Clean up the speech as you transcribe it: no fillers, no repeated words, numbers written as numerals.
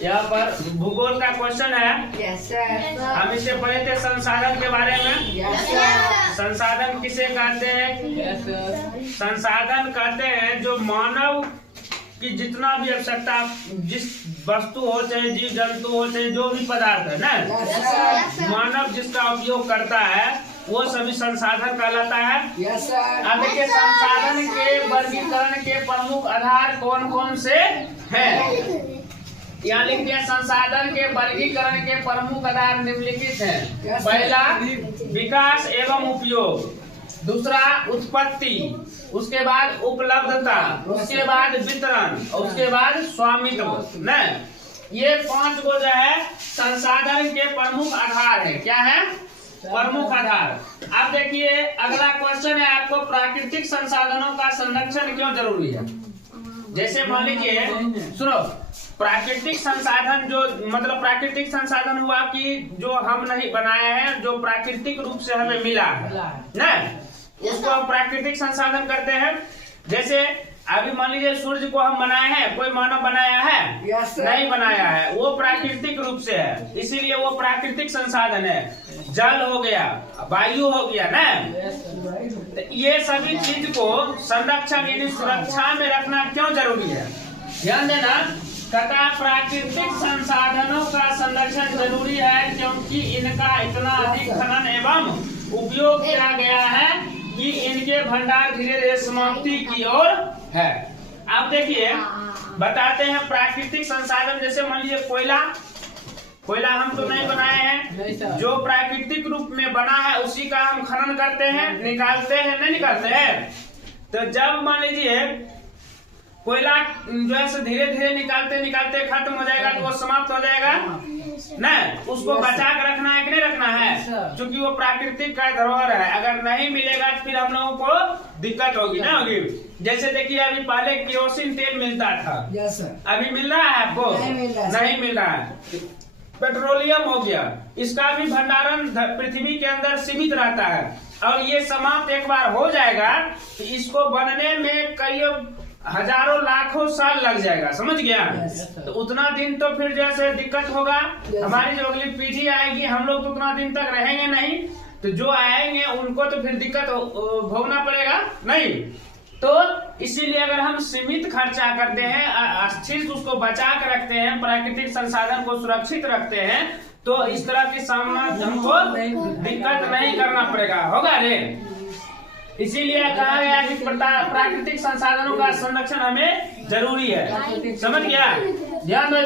यहाँ पर भूगोल का क्वेश्चन है। हम इससे पढ़े थे संसाधन के बारे में। संसाधन किसे कहते हैं? संसाधन कहते हैं जो मानव की जितना भी आवश्यकता, जिस वस्तु हो चाहे जीव जंतु हो चाहे जो भी पदार्थ है ना, मानव जिसका उपयोग करता है वो सभी संसाधन कहलाता है। अब देखिए संसाधन के वर्गीकरण के प्रमुख आधार कौन कौन से हैं? यहाँ लिख दिया संसाधन के वर्गीकरण के प्रमुख आधार निम्नलिखित हैं। पहला विकास एवं उपयोग, दूसरा उत्पत्ति, उसके बाद उपलब्धता, उसके बाद वितरण, उसके बाद स्वामित्व। न ये 5 को जो है संसाधन के प्रमुख आधार है। क्या है? प्रमुख आधार। अब देखिए अगला क्वेश्चन है आपको, प्राकृतिक संसाधनों का संरक्षण क्यों जरूरी है? जैसे मान लीजिए, सुनो, प्राकृतिक संसाधन जो मतलब प्राकृतिक संसाधन हुआ कि जो हम नहीं बनाए हैं, जो प्राकृतिक रूप से हमें मिला है ना, उसको हम प्राकृतिक संसाधन करते हैं। जैसे अभी मान लीजिए सूर्य को हम बनाए हैं, कोई मानव बनाया है? नहीं बनाया है, वो प्राकृतिक रूप से है, इसीलिए वो प्राकृतिक संसाधन है। जल हो गया, वायु हो गया ना, ये सभी चीज को संरक्षण यानी सुरक्षा में रखना क्यों जरूरी है? ध्यान देना, तथा प्राकृतिक संसाधनों का संरक्षण जरूरी है क्योंकि इनका इतना अधिक खनन एवं उपयोग किया गया है कि इनके भंडार धीरे धीरे समाप्ति की ओर है। अब देखिए बताते हैं प्राकृतिक संसाधन। जैसे मान लीजिए कोयला हम तो नहीं बनाए हैं, जो प्राकृतिक रूप में बना है उसी का हम खनन करते हैं, निकालते हैं, नहीं निकालते हैं। तो जब मान लीजिए कोयला जो है धीरे धीरे निकालते खत्म हो जाएगा तो वो समाप्त हो जाएगा ना, उसको बचा कर रखना है कि नहीं रखना है, क्योंकि वो प्राकृतिक का धरोहर है। अगर नहीं मिलेगा तो फिर हम लोगों को दिक्कत होगी ना होगी। जैसे देखिए अभी पहले केरोसिन तेल मिलता था, अभी मिल रहा है आपको? नहीं मिल रहा है। पेट्रोलियम हो गया, इसका भी भंडारण पृथ्वी के अंदर सीमित रहता है और ये समाप्त एक बार हो जाएगा तो इसको बनने में कई हजारों लाखों साल लग जाएगा, समझ गया? तो उतना दिन तो फिर जैसे दिक्कत होगा, हमारी जो अगली पीढ़ी आएगी, हम लोग तो उतना दिन तक रहेंगे नहीं, तो जो आएंगे उनको तो फिर दिक्कत भोगना पड़ेगा नहीं। तो इसीलिए अगर हम सीमित खर्चा करते हैं, अच्छी उसको बचा कर रखते हैं, प्राकृतिक संसाधन को सुरक्षित रखते हैं, तो इस तरह की सामना हमको दिक्कत नहीं करना पड़ेगा, होगा रे। इसीलिए कहा गया कि प्राकृतिक संसाधनों का संरक्षण हमें जरूरी है। समझ गया? ध्यान दो।